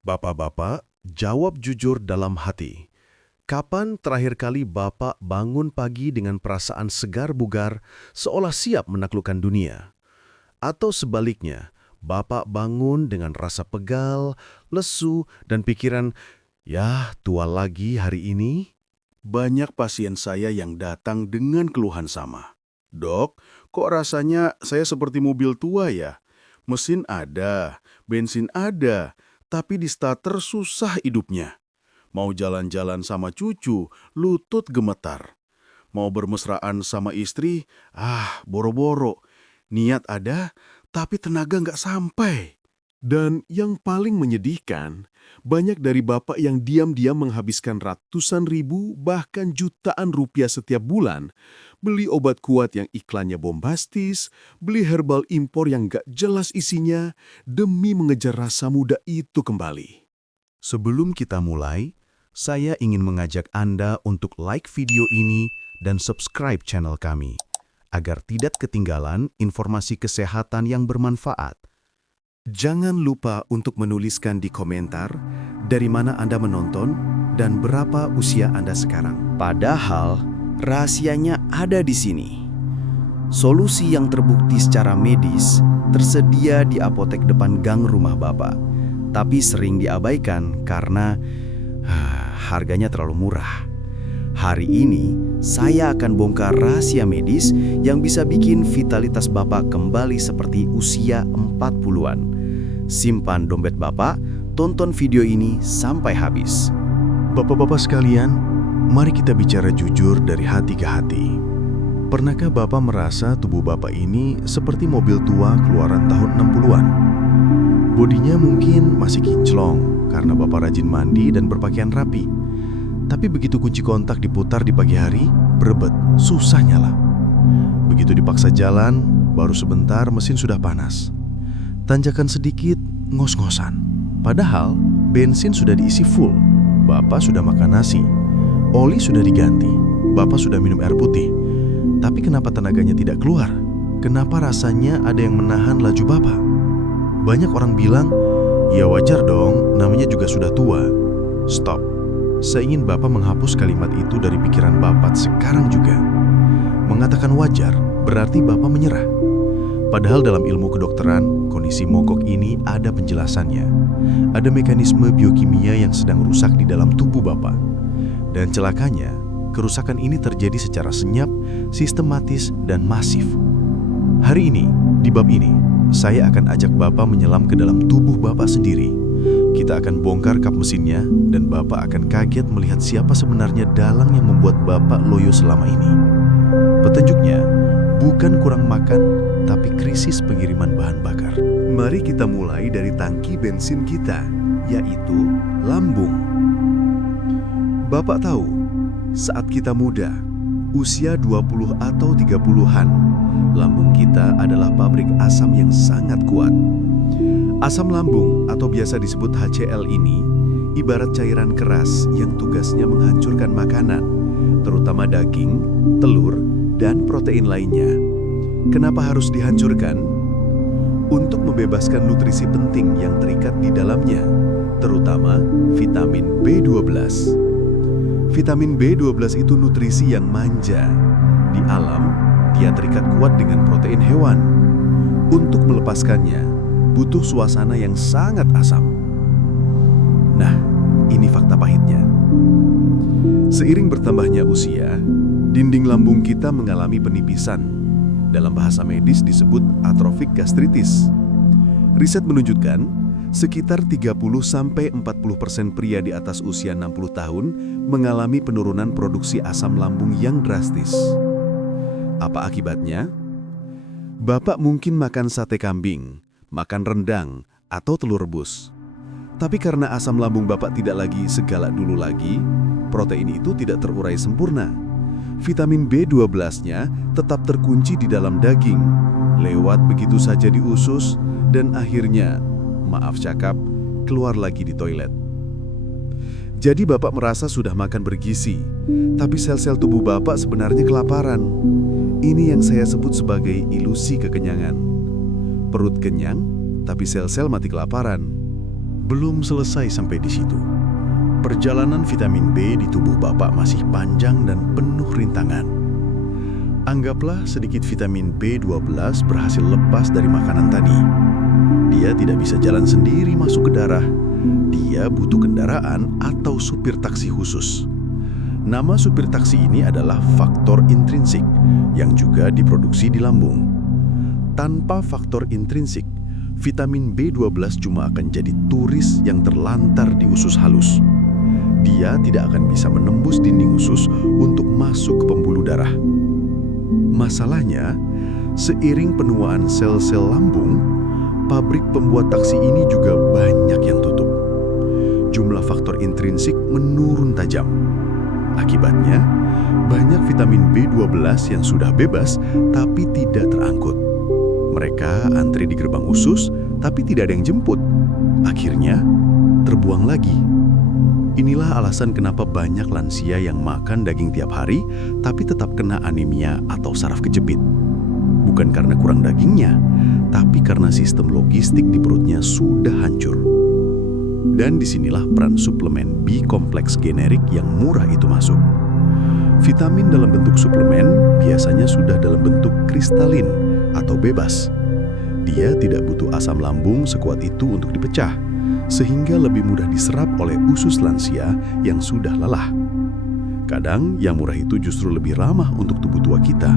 Bapak-bapak, jawab jujur dalam hati. Kapan terakhir kali Bapak bangun pagi dengan perasaan segar bugar seolah siap menaklukkan dunia? Atau sebaliknya, Bapak bangun dengan rasa pegal, lesu, dan pikiran, "Yah, tua lagi hari ini?" Banyak pasien saya yang datang dengan keluhan sama. Dok, kok rasanya saya seperti mobil tua ya? Mesin ada, bensin ada, tapi di starter susah hidupnya. Mau jalan-jalan sama cucu, lutut gemetar. Mau bermesraan sama istri, boro-boro. Niat ada, tapi tenaga nggak sampai. Dan yang paling menyedihkan, banyak dari bapak yang diam-diam menghabiskan ratusan ribu bahkan jutaan rupiah setiap bulan, beli obat kuat yang iklannya bombastis, beli herbal impor yang gak jelas isinya, demi mengejar rasa muda itu kembali. Sebelum kita mulai, saya ingin mengajak Anda untuk like video ini dan subscribe channel kami, agar tidak ketinggalan informasi kesehatan yang bermanfaat. Jangan lupa untuk menuliskan di komentar dari mana Anda menonton dan berapa usia Anda sekarang. Padahal, rahasianya ada di sini. Solusi yang terbukti secara medis tersedia di apotek depan gang rumah Bapak, tapi sering diabaikan karena harganya terlalu murah. Hari ini, saya akan bongkar rahasia medis yang bisa bikin vitalitas Bapak kembali seperti usia 40-an. Simpan dompet Bapak, tonton video ini sampai habis. Bapak-bapak sekalian, mari kita bicara jujur dari hati ke hati. Pernahkah Bapak merasa tubuh Bapak ini seperti mobil tua keluaran tahun 60-an? Bodinya mungkin masih kinclong karena Bapak rajin mandi dan berpakaian rapi. Tapi begitu kunci kontak diputar di pagi hari, berebet, susah nyala. Begitu dipaksa jalan, baru sebentar mesin sudah panas. Tanjakan sedikit, ngos-ngosan. Padahal bensin sudah diisi full, Bapak sudah makan nasi, oli sudah diganti, Bapak sudah minum air putih. Tapi kenapa tenaganya tidak keluar? Kenapa rasanya ada yang menahan laju Bapak? Banyak orang bilang, ya wajar dong, namanya juga sudah tua. Stop. Saya ingin Bapak menghapus kalimat itu dari pikiran Bapak sekarang juga. Mengatakan wajar berarti Bapak menyerah. Padahal dalam ilmu kedokteran, kondisi mogok ini ada penjelasannya. Ada mekanisme biokimia yang sedang rusak di dalam tubuh Bapak. Dan celakanya, kerusakan ini terjadi secara senyap, sistematis, dan masif. Hari ini, di bab ini, saya akan ajak Bapak menyelam ke dalam tubuh Bapak sendiri. Kita akan bongkar kap mesinnya, dan Bapak akan kaget melihat siapa sebenarnya dalang yang membuat Bapak loyo selama ini. Petunjuknya, bukan kurang makan, tapi krisis pengiriman bahan bakar. Mari kita mulai dari tangki bensin kita, yaitu lambung. Bapak tahu, saat kita muda, usia 20 atau 30-an, lambung kita adalah pabrik asam yang sangat kuat. Asam lambung atau biasa disebut HCl ini ibarat cairan keras yang tugasnya menghancurkan makanan, terutama daging, telur, dan protein lainnya. Kenapa harus dihancurkan? Untuk membebaskan nutrisi penting yang terikat di dalamnya, terutama vitamin B12. Vitamin B12 itu nutrisi yang manja. Di alam, dia terikat kuat dengan protein hewan. Untuk melepaskannya, butuh suasana yang sangat asam. Nah, ini fakta pahitnya. Seiring bertambahnya usia, dinding lambung kita mengalami penipisan. Dalam bahasa medis disebut atrofik gastritis. Riset menunjukkan, sekitar 30-40% pria di atas usia 60 tahun mengalami penurunan produksi asam lambung yang drastis. Apa akibatnya? Bapak mungkin makan sate kambing, makan rendang, atau telur rebus. Tapi karena asam lambung Bapak tidak lagi segalak dulu lagi, protein itu tidak terurai sempurna. Vitamin B12-nya tetap terkunci di dalam daging, lewat begitu saja di usus, dan akhirnya, maaf cakap, keluar lagi di toilet. Jadi Bapak merasa sudah makan bergizi, tapi sel-sel tubuh Bapak sebenarnya kelaparan. Ini yang saya sebut sebagai ilusi kekenyangan. Perut kenyang, tapi sel-sel mati kelaparan. Belum selesai sampai di situ. Perjalanan vitamin B di tubuh Bapak masih panjang dan penuh rintangan. Anggaplah sedikit vitamin B12 berhasil lepas dari makanan tadi. Dia tidak bisa jalan sendiri masuk ke darah. Dia butuh kendaraan atau supir taksi khusus. Nama supir taksi ini adalah faktor intrinsik yang juga diproduksi di lambung. Tanpa faktor intrinsik, vitamin B12 cuma akan jadi turis yang terlantar di usus halus. Dia tidak akan bisa menembus dinding usus untuk masuk ke pembuluh darah. Masalahnya, seiring penuaan sel-sel lambung, pabrik pembuat taksi ini juga banyak yang tutup. Jumlah faktor intrinsik menurun tajam. Akibatnya, banyak vitamin B12 yang sudah bebas tapi tidak terangkut. Mereka antri di gerbang usus tapi tidak ada yang jemput. Akhirnya, terbuang lagi. Inilah alasan kenapa banyak lansia yang makan daging tiap hari tapi tetap kena anemia atau saraf kejepit. Bukan karena kurang dagingnya, tapi karena sistem logistik di perutnya sudah hancur. Dan disinilah peran suplemen B kompleks generik yang murah itu masuk. Vitamin dalam bentuk suplemen biasanya sudah dalam bentuk kristalin atau bebas. Dia tidak butuh asam lambung sekuat itu untuk dipecah, sehingga lebih mudah diserap oleh usus lansia yang sudah lelah. Kadang yang murah itu justru lebih ramah untuk tubuh tua kita.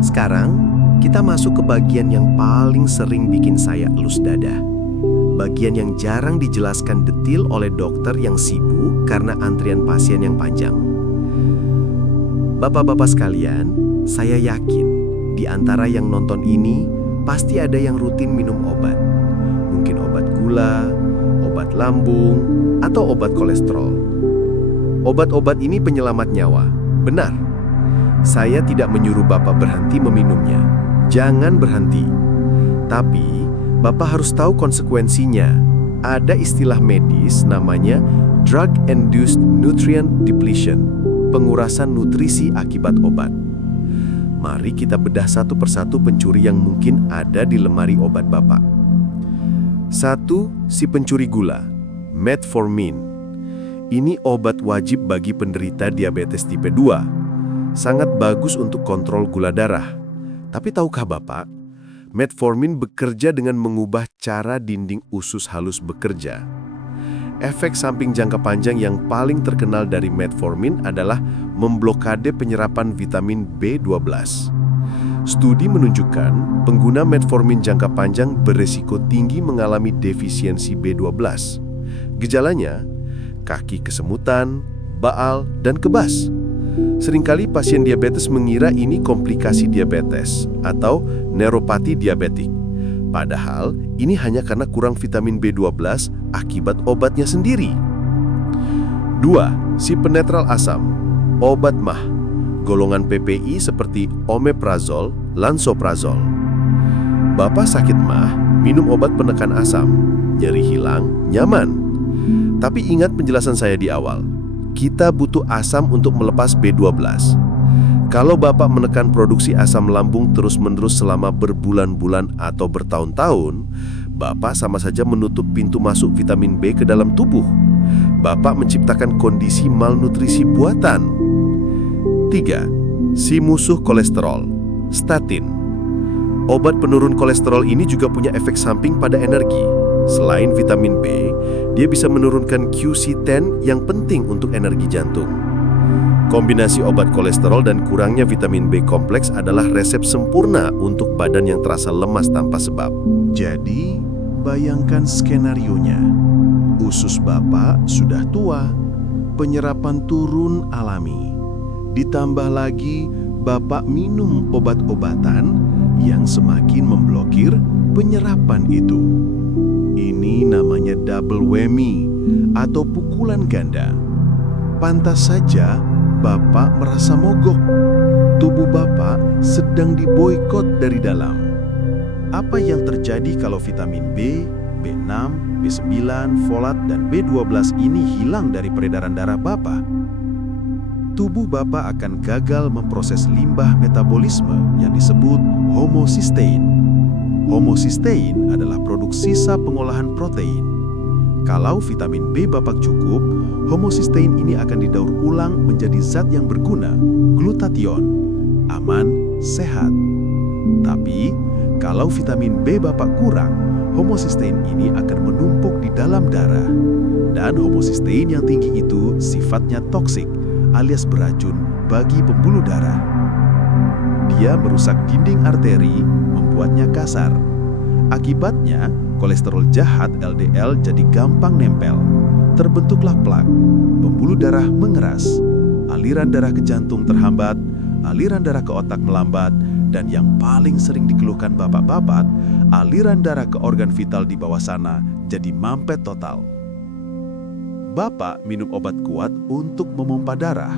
Sekarang, kita masuk ke bagian yang paling sering bikin saya elus dada. Bagian yang jarang dijelaskan detil oleh dokter yang sibuk karena antrian pasien yang panjang. Bapak-bapak sekalian, saya yakin di antara yang nonton ini pasti ada yang rutin minum obat. Mungkin obat gula, obat lambung, atau obat kolesterol. Obat-obat ini penyelamat nyawa, benar. Saya tidak menyuruh Bapak berhenti meminumnya. Jangan berhenti. Tapi, Bapak harus tahu konsekuensinya. Ada istilah medis namanya drug-induced nutrient depletion, pengurasan nutrisi akibat obat. Mari kita bedah satu persatu pencuri yang mungkin ada di lemari obat Bapak. 1. Si pencuri gula, metformin. Ini obat wajib bagi penderita diabetes tipe 2. Sangat bagus untuk kontrol gula darah. Tapi tahukah Bapak, metformin bekerja dengan mengubah cara dinding usus halus bekerja. Efek samping jangka panjang yang paling terkenal dari metformin adalah memblokade penyerapan vitamin B12. Studi menunjukkan pengguna metformin jangka panjang beresiko tinggi mengalami defisiensi B12. Gejalanya, kaki kesemutan, baal, dan kebas. Seringkali pasien diabetes mengira ini komplikasi diabetes atau neuropati diabetik. Padahal ini hanya karena kurang vitamin B12 akibat obatnya sendiri. 2. Si penetral asam, obat MAH, golongan PPI seperti omeprazol, lansoprazol. Bapak sakit MAH, minum obat penekan asam, nyeri hilang, nyaman. Tapi ingat penjelasan saya di awal, kita butuh asam untuk melepas B12. Kalau Bapak menekan produksi asam lambung terus-menerus selama berbulan-bulan atau bertahun-tahun, Bapak sama saja menutup pintu masuk vitamin B ke dalam tubuh. Bapak menciptakan kondisi malnutrisi buatan. 3. Si musuh kolesterol, statin. Obat penurun kolesterol ini juga punya efek samping pada energi. Selain vitamin B, dia bisa menurunkan QC10 yang penting untuk energi jantung. Kombinasi obat kolesterol dan kurangnya vitamin B kompleks adalah resep sempurna untuk badan yang terasa lemas tanpa sebab. Jadi, bayangkan skenarionya. Usus Bapak sudah tua, penyerapan turun alami. Ditambah lagi, Bapak minum obat-obatan yang semakin memblokir penyerapan itu. Ini namanya double whammy atau pukulan ganda. Pantas saja Bapak merasa mogok. Tubuh Bapak sedang diboikot dari dalam. Apa yang terjadi kalau vitamin B, B6, B9, folat, dan B12 ini hilang dari peredaran darah Bapak? Tubuh Bapak akan gagal memproses limbah metabolisme yang disebut homocysteine. Homocysteine adalah produk sisa pengolahan protein. Kalau vitamin B Bapak cukup, homocysteine ini akan didaur ulang menjadi zat yang berguna, glutathione, aman, sehat. Tapi, kalau vitamin B Bapak kurang, homocysteine ini akan menumpuk di dalam darah. Dan homocysteine yang tinggi itu sifatnya toksik, alias beracun bagi pembuluh darah. Dia merusak dinding arteri, membuatnya kasar. Akibatnya, kolesterol jahat LDL jadi gampang nempel. Terbentuklah plak, pembuluh darah mengeras, aliran darah ke jantung terhambat, aliran darah ke otak melambat, dan yang paling sering dikeluhkan bapak-bapak, aliran darah ke organ vital di bawah sana jadi mampet total. Bapak minum obat kuat untuk memompa darah,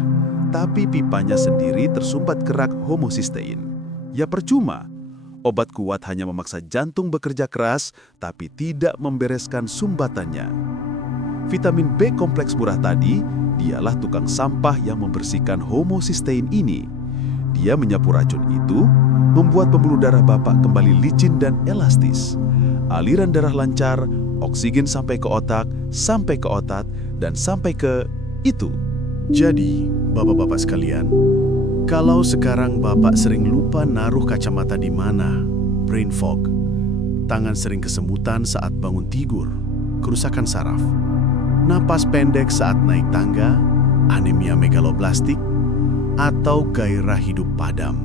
tapi pipanya sendiri tersumbat kerak homocysteine. Ya percuma, obat kuat hanya memaksa jantung bekerja keras, tapi tidak membereskan sumbatannya. Vitamin B kompleks murah tadi, dialah tukang sampah yang membersihkan homocysteine ini. Dia menyapu racun itu, membuat pembuluh darah Bapak kembali licin dan elastis. Aliran darah lancar, oksigen sampai ke otak, sampai ke otot, dan sampai ke itu. Jadi, bapak-bapak sekalian, kalau sekarang bapak sering lupa naruh kacamata di mana, brain fog, tangan sering kesemutan saat bangun tidur, kerusakan saraf, napas pendek saat naik tangga, anemia megaloblastik, atau gairah hidup padam.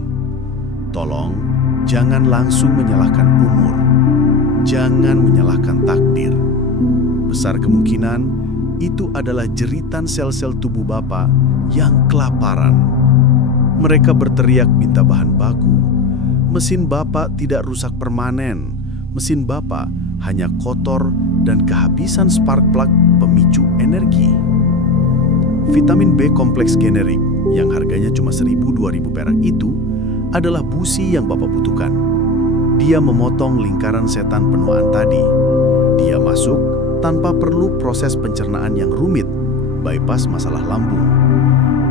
Tolong, jangan langsung menyalahkan umur. Jangan menyalahkan takdir. Besar kemungkinan itu adalah jeritan sel-sel tubuh Bapak yang kelaparan. Mereka berteriak minta bahan baku. Mesin Bapak tidak rusak permanen. Mesin Bapak hanya kotor dan kehabisan spark plug pemicu energi. Vitamin B kompleks generik yang harganya cuma 1.000-2.000 perak itu adalah busi yang Bapak butuhkan. Dia memotong lingkaran setan penuaan tadi. Dia masuk tanpa perlu proses pencernaan yang rumit, bypass masalah lambung.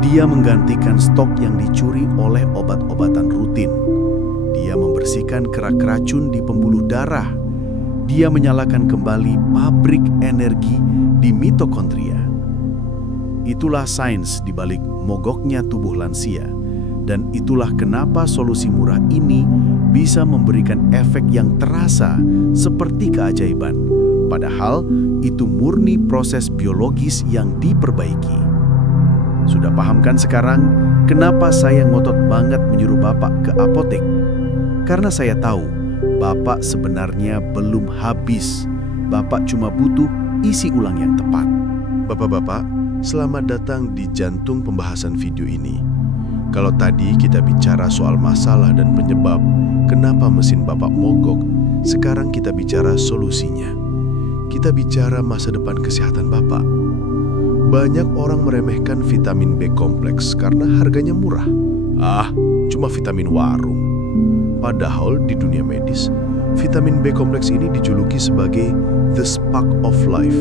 Dia menggantikan stok yang dicuri oleh obat-obatan rutin. Dia membersihkan kerak racun di pembuluh darah. Dia menyalakan kembali pabrik energi di mitokondria. Itulah sains di balik mogoknya tubuh lansia. Dan itulah kenapa solusi murah ini bisa memberikan efek yang terasa seperti keajaiban. Padahal itu murni proses biologis yang diperbaiki. Sudah paham kan sekarang kenapa saya ngotot banget menyuruh Bapak ke apotek? Karena saya tahu Bapak sebenarnya belum habis. Bapak cuma butuh isi ulang yang tepat. Bapak-bapak, selamat datang di jantung pembahasan video ini. Kalau tadi kita bicara soal masalah dan penyebab kenapa mesin Bapak mogok, sekarang kita bicara solusinya. Kita bicara masa depan kesehatan Bapak. Banyak orang meremehkan vitamin B kompleks karena harganya murah. Cuma vitamin warung. Padahal di dunia medis, vitamin B kompleks ini dijuluki sebagai the spark of life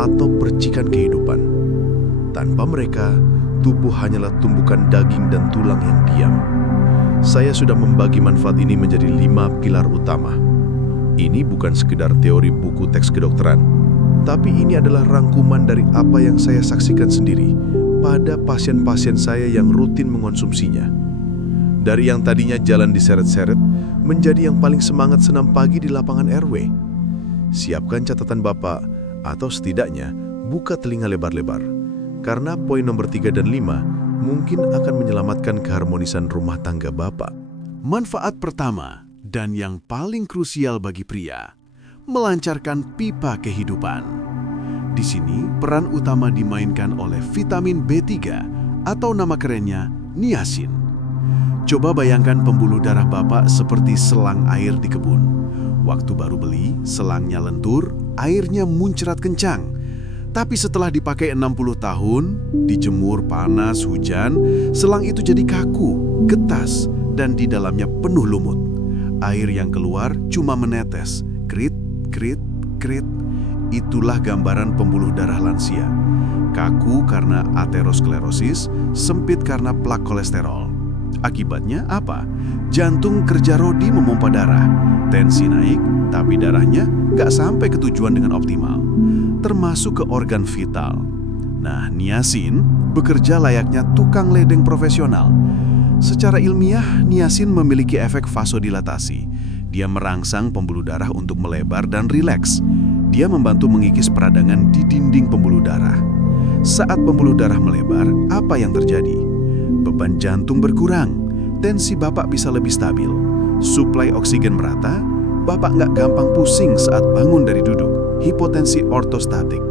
atau percikan kehidupan. Tanpa mereka, tubuh hanyalah tumbukan daging dan tulang yang diam. Saya sudah membagi manfaat ini menjadi 5 pilar utama. Ini bukan sekedar teori buku teks kedokteran, tapi ini adalah rangkuman dari apa yang saya saksikan sendiri pada pasien-pasien saya yang rutin mengonsumsinya. Dari yang tadinya jalan diseret-seret, menjadi yang paling semangat senam pagi di lapangan RW. Siapkan catatan Bapak, atau setidaknya buka telinga lebar-lebar. Karena poin nomor 3 dan 5 mungkin akan menyelamatkan keharmonisan rumah tangga Bapak. Manfaat pertama dan yang paling krusial bagi pria, melancarkan pipa kehidupan. Di sini peran utama dimainkan oleh vitamin B3 atau nama kerennya niacin. Coba bayangkan pembuluh darah Bapak seperti selang air di kebun. Waktu baru beli, selangnya lentur, airnya muncrat kencang. Tapi setelah dipakai 60 tahun, dijemur panas, hujan, selang itu jadi kaku, getas, dan di dalamnya penuh lumut. Air yang keluar cuma menetes, krit, krit, krit. Itulah gambaran pembuluh darah lansia. Kaku karena aterosklerosis, sempit karena plak kolesterol. Akibatnya apa? Jantung kerja rodi memompa darah, tensi naik, tapi darahnya nggak sampai ke tujuan dengan optimal. termasuk ke organ vital. Nah, niacin bekerja layaknya tukang ledeng profesional. Secara ilmiah, niacin memiliki efek vasodilatasi. Dia merangsang pembuluh darah untuk melebar dan rileks. Dia membantu mengikis peradangan di dinding pembuluh darah. Saat pembuluh darah melebar, apa yang terjadi? Beban jantung berkurang, tensi Bapak bisa lebih stabil, suplai oksigen merata, Bapak nggak gampang pusing saat bangun dari duduk, hipotensi ortostatik,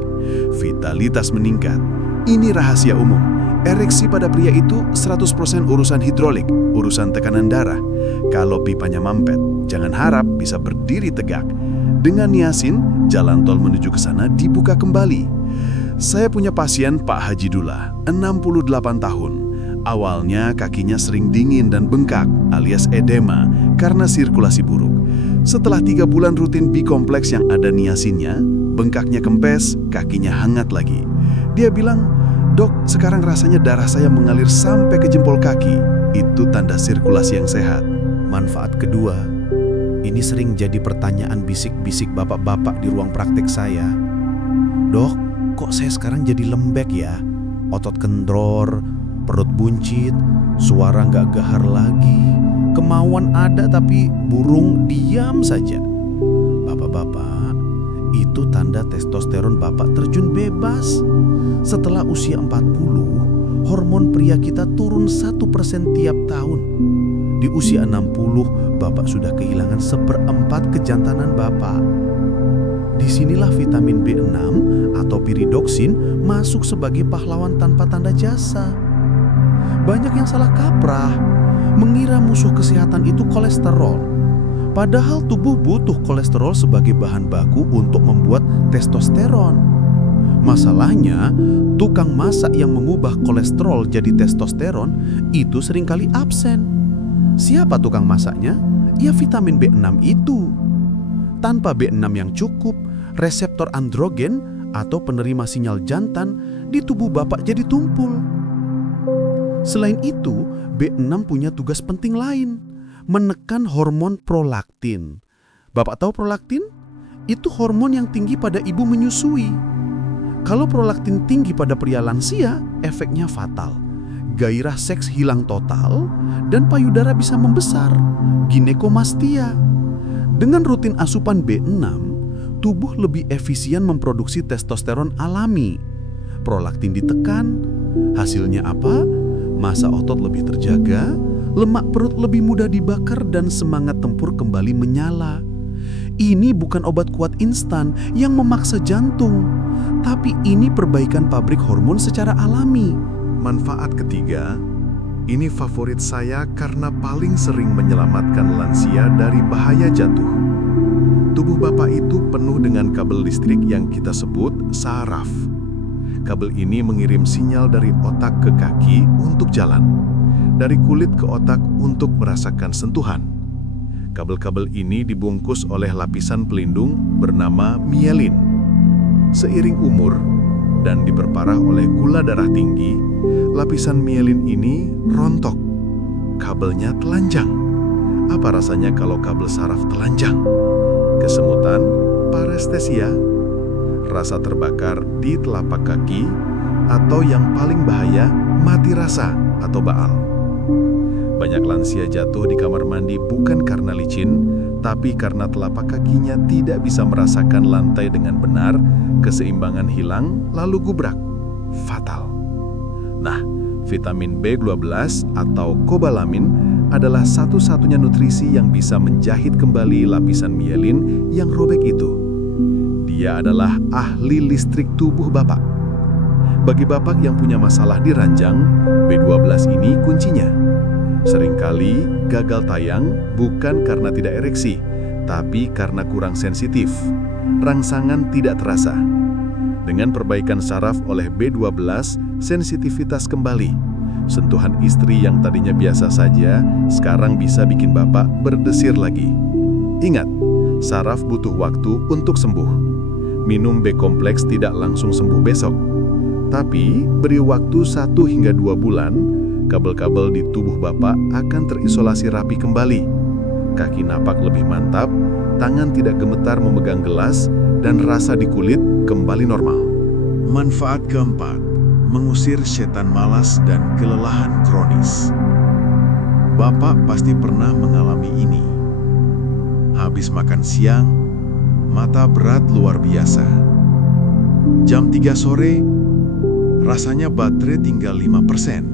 vitalitas meningkat. Ini rahasia umum. Ereksi pada pria itu 100% urusan hidrolik, urusan tekanan darah. Kalau pipanya mampet, jangan harap bisa berdiri tegak. Dengan niacin, jalan tol menuju ke sana dibuka kembali. Saya punya pasien Pak Haji Dullah, 68 tahun. Awalnya kakinya sering dingin dan bengkak alias edema karena sirkulasi buruk. Setelah 3 bulan rutin bikompleks yang ada niacinnya, bengkaknya kempes, kakinya hangat lagi. Dia bilang, "Dok, sekarang rasanya darah saya mengalir sampai ke jempol kaki. Itu tanda sirkulasi yang sehat." Manfaat kedua, ini sering jadi pertanyaan bisik-bisik bapak-bapak di ruang praktek saya. "Dok, kok saya sekarang jadi lembek ya? Otot kendor, perut buncit, suara nggak gahar lagi, kemauan ada tapi burung diam saja." Bapak-bapak, itu tanda testosteron Bapak terjun bebas. Setelah usia 40, hormon pria kita turun 1% tiap tahun. Di usia 60, Bapak sudah kehilangan 1/4 kejantanan Bapak. Disinilah vitamin B6 atau piridoksin masuk sebagai pahlawan tanpa tanda jasa. Banyak yang salah kaprah, mengira musuh kesehatan itu kolesterol. Padahal tubuh butuh kolesterol sebagai bahan baku untuk membuat testosteron. Masalahnya, tukang masak yang mengubah kolesterol jadi testosteron itu seringkali absen. Siapa tukang masaknya? Ya vitamin B6 itu. Tanpa B6 yang cukup, reseptor androgen atau penerima sinyal jantan di tubuh Bapak jadi tumpul. Selain itu, B6 punya tugas penting lain, menekan hormon prolaktin. Bapak tahu prolaktin? Itu hormon yang tinggi pada ibu menyusui. Kalau prolaktin tinggi pada pria lansia, efeknya fatal. Gairah seks hilang total dan payudara bisa membesar, ginekomastia. Dengan rutin asupan B6, tubuh lebih efisien memproduksi testosteron alami. Prolaktin ditekan, hasilnya apa? Massa otot lebih terjaga, lemak perut lebih mudah dibakar dan semangat tempur kembali menyala. Ini bukan obat kuat instan yang memaksa jantung, tapi ini perbaikan pabrik hormon secara alami. Manfaat ketiga, ini favorit saya karena paling sering menyelamatkan lansia dari bahaya jatuh. Tubuh Bapak itu penuh dengan kabel listrik yang kita sebut saraf. Kabel ini mengirim sinyal dari otak ke kaki untuk jalan, dari kulit ke otak untuk merasakan sentuhan. Kabel-kabel ini dibungkus oleh lapisan pelindung bernama mielin. Seiring umur dan diperparah oleh gula darah tinggi, lapisan mielin ini rontok. Kabelnya telanjang. Apa rasanya kalau kabel saraf telanjang? Kesemutan, parestesia, rasa terbakar di telapak kaki, atau yang paling bahaya, mati rasa atau baal. Banyak lansia jatuh di kamar mandi bukan karena licin, tapi karena telapak kakinya tidak bisa merasakan lantai dengan benar, keseimbangan hilang, lalu gubrak. Fatal. Nah, vitamin B12 atau kobalamin adalah satu-satunya nutrisi yang bisa menjahit kembali lapisan mielin yang robek itu. Dia adalah ahli listrik tubuh Bapak. Bagi Bapak yang punya masalah di ranjang, B12 ini kuncinya. Seringkali gagal tayang bukan karena tidak ereksi, tapi karena kurang sensitif. Rangsangan tidak terasa. Dengan perbaikan saraf oleh B12, sensitivitas kembali. Sentuhan istri yang tadinya biasa saja, sekarang bisa bikin Bapak berdesir lagi. Ingat, saraf butuh waktu untuk sembuh. Minum B-kompleks tidak langsung sembuh besok. Tapi, beri waktu 1 hingga 2 bulan, kabel-kabel di tubuh Bapak akan terisolasi rapi kembali. Kaki napak lebih mantap, tangan tidak gemetar memegang gelas, dan rasa di kulit kembali normal. Manfaat keempat, mengusir setan malas dan kelelahan kronis. Bapak pasti pernah mengalami ini. Habis makan siang, mata berat luar biasa. Jam 3 sore, rasanya baterai tinggal 5%.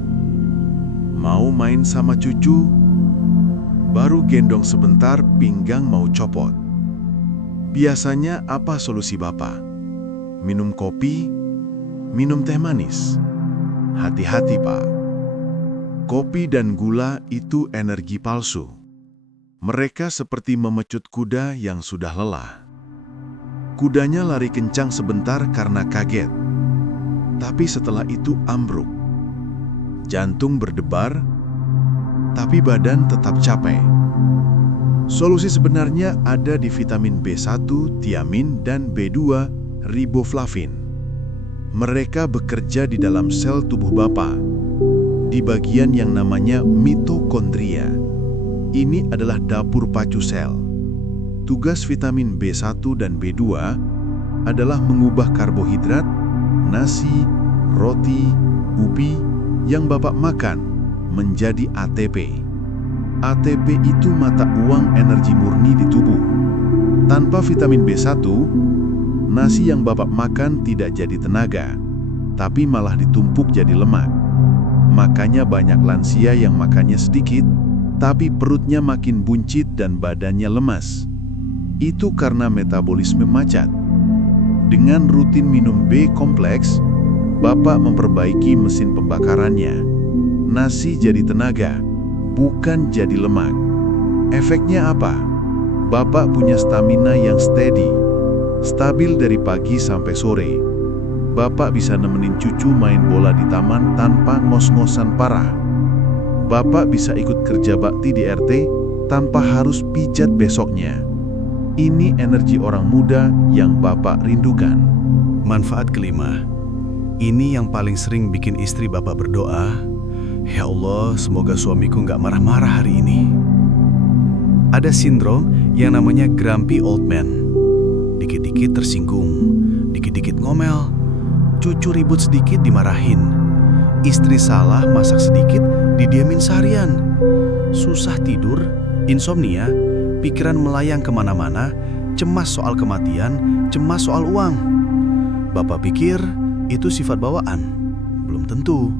Mau main sama cucu, baru gendong sebentar pinggang mau copot. Biasanya apa solusi Bapak? Minum kopi, minum teh manis. Hati-hati, Pak. Kopi dan gula itu energi palsu. Mereka seperti memecut kuda yang sudah lelah. Kudanya lari kencang sebentar karena kaget. Tapi setelah itu ambruk. Jantung berdebar, tapi badan tetap capek. Solusi sebenarnya ada di vitamin B1, tiamin, dan B2, riboflavin. Mereka bekerja di dalam sel tubuh Bapak, di bagian yang namanya mitokondria. Ini adalah dapur pacu sel. Tugas vitamin B1 dan B2 adalah mengubah karbohidrat, nasi, roti, ubi yang Bapak makan menjadi ATP. ATP itu mata uang energi murni di tubuh. Tanpa vitamin B1, nasi yang Bapak makan tidak jadi tenaga, tapi malah ditumpuk jadi lemak. Makanya banyak lansia yang makannya sedikit, tapi perutnya makin buncit dan badannya lemas. Itu karena metabolisme macet. Dengan rutin minum B kompleks, Bapak memperbaiki mesin pembakarannya. Nasi jadi tenaga, bukan jadi lemak. Efeknya apa? Bapak punya stamina yang steady, stabil dari pagi sampai sore. Bapak bisa nemenin cucu main bola di taman tanpa ngos-ngosan parah. Bapak bisa ikut kerja bakti di RT tanpa harus pijat besoknya. Ini energi orang muda yang Bapak rindukan. Manfaat kelima, ini yang paling sering bikin istri Bapak berdoa, "Ya Allah, semoga suamiku nggak marah-marah hari ini." Ada sindrom yang namanya grumpy old man. Dikit-dikit tersinggung, dikit-dikit ngomel, cucu ribut sedikit dimarahin, istri salah masak sedikit didiamin seharian, susah tidur, insomnia, pikiran melayang kemana-mana, cemas soal kematian, cemas soal uang. Bapak pikir itu sifat bawaan? Belum tentu.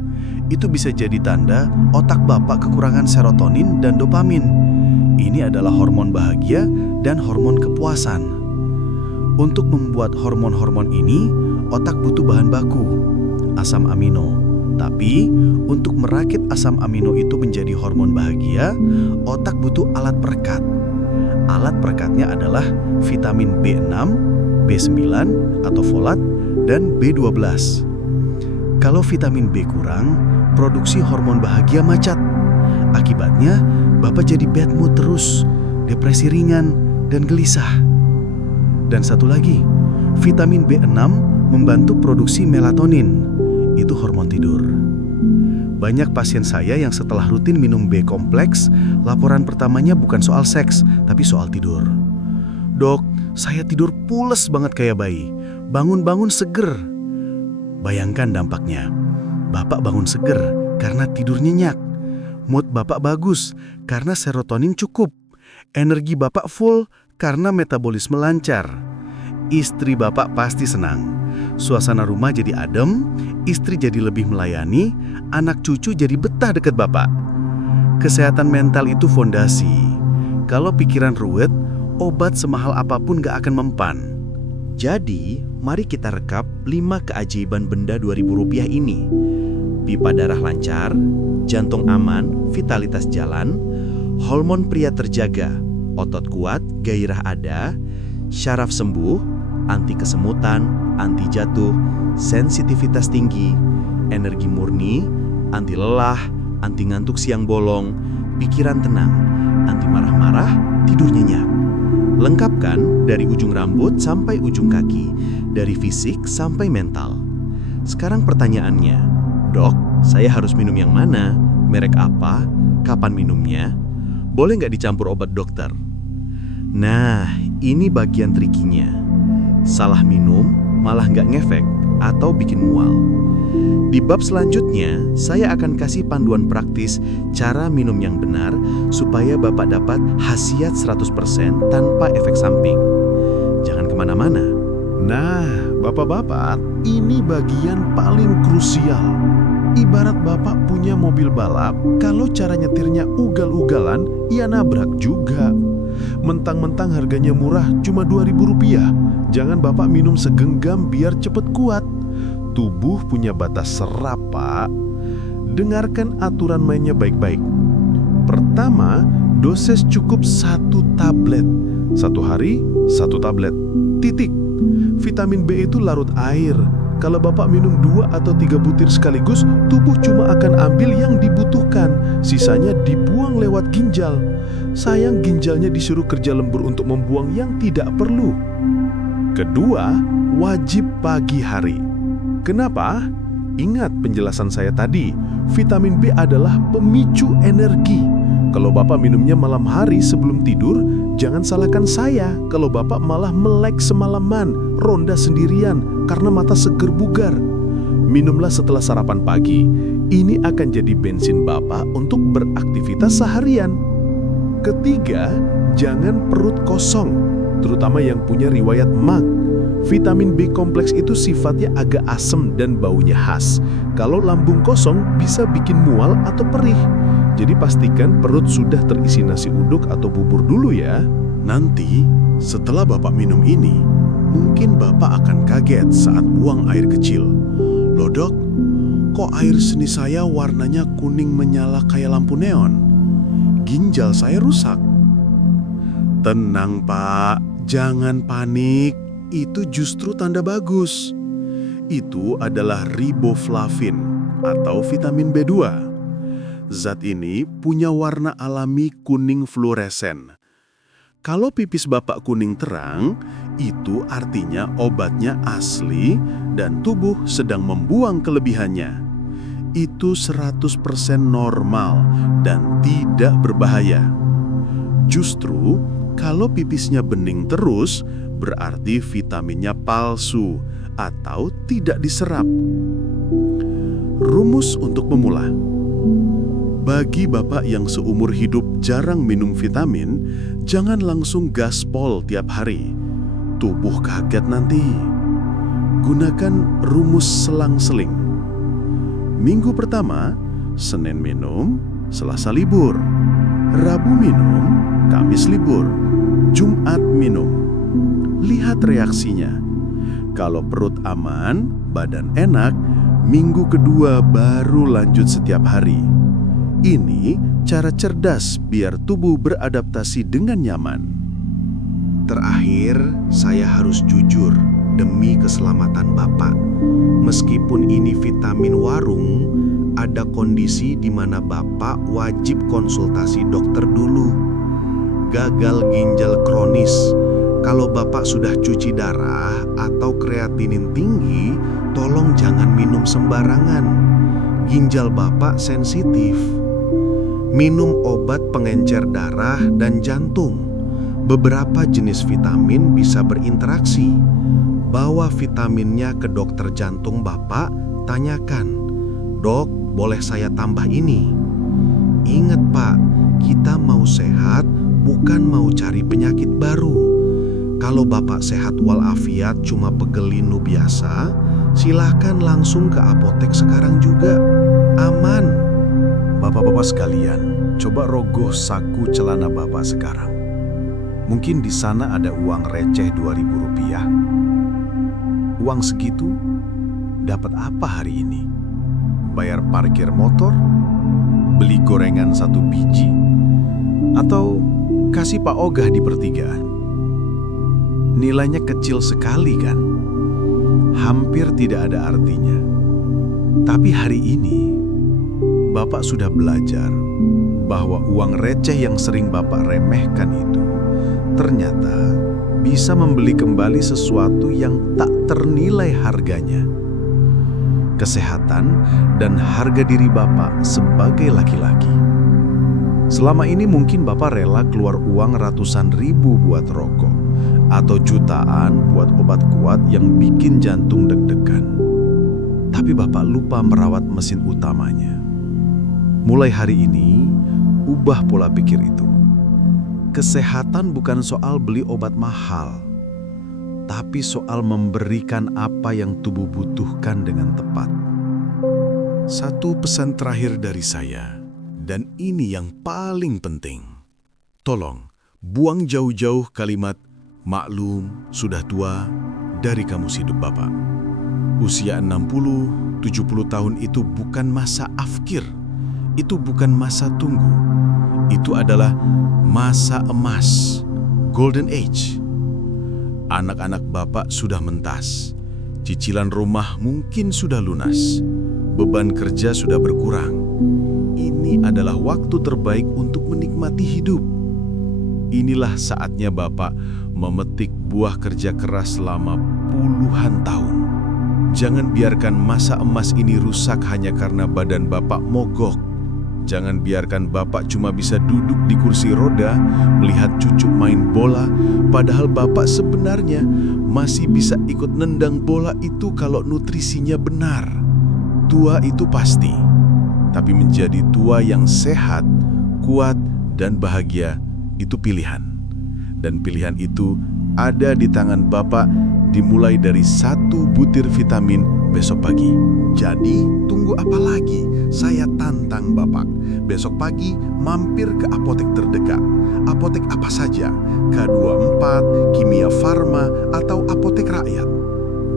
Itu bisa jadi tanda otak Bapak kekurangan serotonin dan dopamin. Ini adalah hormon bahagia dan hormon kepuasan. Untuk membuat hormon-hormon ini, otak butuh bahan baku, asam amino. Tapi, untuk merakit asam amino itu menjadi hormon bahagia, otak butuh alat perekat. Alat perekatnya adalah vitamin B6, B9 atau folat, dan B12. Kalau vitamin B kurang, produksi hormon bahagia macet. Akibatnya, Bapak jadi bad mood terus, depresi ringan, dan gelisah. Dan satu lagi, vitamin B6 membantu produksi melatonin. Itu hormon tidur. Banyak pasien saya yang setelah rutin minum B kompleks, laporan pertamanya bukan soal seks, tapi soal tidur. "Dok, saya tidur pules banget kayak bayi. Bangun-bangun seger." Bayangkan dampaknya. Bapak bangun seger karena tidur nyenyak. Mood Bapak bagus karena serotonin cukup. Energi Bapak full karena metabolisme lancar. Istri Bapak pasti senang. Suasana rumah jadi adem, istri jadi lebih melayani, anak cucu jadi betah dekat Bapak. Kesehatan mental itu fondasi. Kalau pikiran ruwet, obat semahal apapun gak akan mempan. Jadi, mari kita rekap 5 keajaiban benda Rp2.000 ini. Pipa darah lancar, jantung aman, vitalitas jalan, hormon pria terjaga, otot kuat, gairah ada, syaraf sembuh, anti kesemutan, anti jatuh, sensitivitas tinggi, energi murni, anti lelah, anti ngantuk siang bolong, pikiran tenang, anti marah-marah, tidur nyenyak. Lengkapkan dari ujung rambut sampai ujung kaki, dari fisik sampai mental. Sekarang pertanyaannya, "Dok, saya harus minum yang mana? Merek apa? Kapan minumnya? Boleh nggak dicampur obat dokter?" Nah, ini bagian trikinya. salah minum malah nggak ngefek atau bikin mual. Di bab selanjutnya, saya akan kasih panduan praktis cara minum yang benar supaya Bapak dapat khasiat 100% tanpa efek samping. Jangan kemana-mana. Nah, Bapak-bapak, ini bagian paling krusial. Ibarat Bapak punya mobil balap, kalau cara nyetirnya ugal-ugalan, ya nabrak juga. Mentang-mentang harganya murah, cuma Rp2.000. Jangan Bapak minum segenggam biar cepet kuat. Tubuh punya batas serap, Pak. Dengarkan aturan mainnya baik-baik. Pertama, dosis cukup 1 tablet. 1 hari, 1 tablet. Titik. Vitamin B itu larut air. Kalau Bapak minum 2 atau 3 butir sekaligus, tubuh cuma akan ambil yang dibutuhkan. Sisanya dibuang lewat ginjal. Sayang ginjalnya disuruh kerja lembur untuk membuang yang tidak perlu. Kedua, wajib pagi hari. Kenapa? Ingat penjelasan saya tadi, vitamin B adalah pemicu energi. Kalau Bapak minumnya malam hari sebelum tidur, jangan salahkan saya kalau Bapak malah melek semalaman, ronda sendirian karena mata seger bugar. Minumlah setelah sarapan pagi. Ini akan jadi bensin Bapak untuk beraktivitas seharian. Ketiga, jangan perut kosong, terutama yang punya riwayat MAG. Vitamin B kompleks itu sifatnya agak asam dan baunya khas. Kalau lambung kosong bisa bikin mual atau perih. Jadi pastikan perut sudah terisi nasi uduk atau bubur dulu ya. Nanti, setelah Bapak minum ini, mungkin Bapak akan kaget saat buang air kecil. Loh dok, kok air seni saya warnanya kuning menyala kayak lampu neon? Ginjal saya rusak. Tenang Pak, jangan panik. Itu justru tanda bagus. Itu adalah riboflavin atau vitamin B2. Zat ini punya warna alami kuning fluoresen. Kalau pipis Bapak kuning terang, itu artinya obatnya asli dan tubuh sedang membuang kelebihannya. Itu 100% normal dan tidak berbahaya. Justru, kalau pipisnya bening terus, berarti vitaminnya palsu atau tidak diserap. Rumus untuk pemula. Bagi Bapak yang seumur hidup jarang minum vitamin, jangan langsung gaspol tiap hari. Tubuh kaget nanti. Gunakan rumus selang-seling. Minggu pertama, Senin minum, Selasa libur. Rabu minum, Kamis libur. Jumat minum. Lihat reaksinya. Kalau perut aman, badan enak, minggu kedua baru lanjut setiap hari. Ini cara cerdas biar tubuh beradaptasi dengan nyaman. Terakhir, saya harus jujur demi keselamatan Bapak. Meskipun ini vitamin warung, ada kondisi di mana Bapak wajib konsultasi dokter dulu. Gagal ginjal kronis. Kalau Bapak sudah cuci darah atau kreatinin tinggi, tolong jangan minum sembarangan. Ginjal Bapak sensitif. Minum obat pengencer darah dan jantung. Beberapa jenis vitamin bisa berinteraksi. Bawa vitaminnya ke dokter jantung Bapak, tanyakan, "Dok, boleh saya tambah ini?" Ingat Pak, kita mau sehat, bukan mau cari penyakit baru. Kalau Bapak sehat walafiat cuma pegel linu biasa, silahkan langsung ke apotek sekarang juga. Aman. Bapak-bapak sekalian, coba rogoh saku celana Bapak sekarang. Mungkin di sana ada uang receh Rp2.000. Uang segitu dapat apa hari ini? Bayar parkir motor? Beli gorengan 1 biji? Atau kasih Pak Ogah di pertigaan? Nilainya kecil sekali kan? Hampir tidak ada artinya. Tapi hari ini, Bapak sudah belajar bahwa uang receh yang sering Bapak remehkan itu ternyata bisa membeli kembali sesuatu yang tak ternilai harganya. Kesehatan dan harga diri Bapak sebagai laki-laki. Selama ini mungkin Bapak rela keluar uang ratusan ribu buat rokok atau jutaan buat obat kuat yang bikin jantung deg-degan. Tapi Bapak lupa merawat mesin utamanya. Mulai hari ini, ubah pola pikir itu. Kesehatan bukan soal beli obat mahal, tapi soal memberikan apa yang tubuh butuhkan dengan tepat. Satu pesan terakhir dari saya, dan ini yang paling penting. Tolong, buang jauh-jauh kalimat "maklum, sudah tua" dari kamus hidup Bapak. Usia 60, 70 tahun itu bukan masa afkir. Itu bukan masa tunggu. Itu adalah masa emas, golden age. Anak-anak Bapak sudah mentas. Cicilan rumah mungkin sudah lunas. Beban kerja sudah berkurang. Ini adalah waktu terbaik untuk menikmati hidup. Inilah saatnya Bapak memetik buah kerja keras selama puluhan tahun. Jangan biarkan masa emas ini rusak hanya karena badan Bapak mogok. Jangan biarkan Bapak cuma bisa duduk di kursi roda, melihat cucu main bola, padahal Bapak sebenarnya masih bisa ikut nendang bola itu kalau nutrisinya benar. Tua itu pasti, tapi menjadi tua yang sehat, kuat, dan bahagia itu pilihan. Dan pilihan itu ada di tangan Bapak, dimulai dari 1 butir vitamin besok pagi. Jadi, tunggu apa lagi? Saya tantang Bapak. Besok pagi, mampir ke apotek terdekat. Apotek apa saja? K24, Kimia Farma, atau apotek rakyat.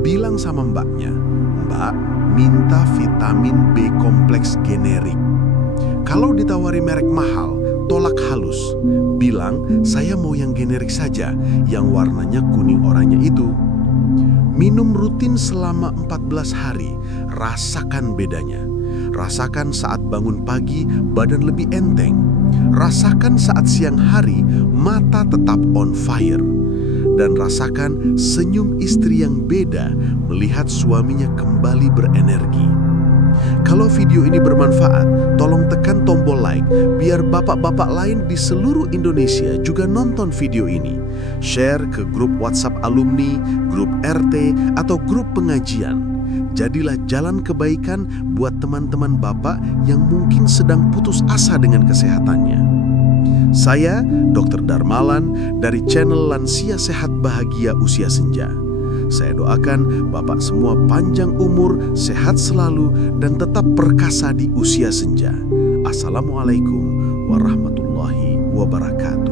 Bilang sama mbaknya, "Mbak, minta vitamin B kompleks generik." Kalau ditawari merek mahal, tolak halus. Bilang, "Saya mau yang generik saja, yang warnanya kuning oranye itu." Minum rutin selama 14 hari, rasakan bedanya. Rasakan saat bangun pagi, badan lebih enteng. Rasakan saat siang hari, mata tetap on fire. Dan rasakan senyum istri yang beda melihat suaminya kembali berenergi. Kalau video ini bermanfaat, tolong tekan tombol like biar bapak-bapak lain di seluruh Indonesia juga nonton video ini. Share ke grup WhatsApp alumni, grup RT, atau grup pengajian. Jadilah jalan kebaikan buat teman-teman Bapak yang mungkin sedang putus asa dengan kesehatannya. Saya, Dr. Darmalan, dari channel Lansia Sehat Bahagia Usia Senja. Saya doakan Bapak semua panjang umur, sehat selalu, dan tetap perkasa di usia senja. Assalamualaikum warahmatullahi wabarakatuh.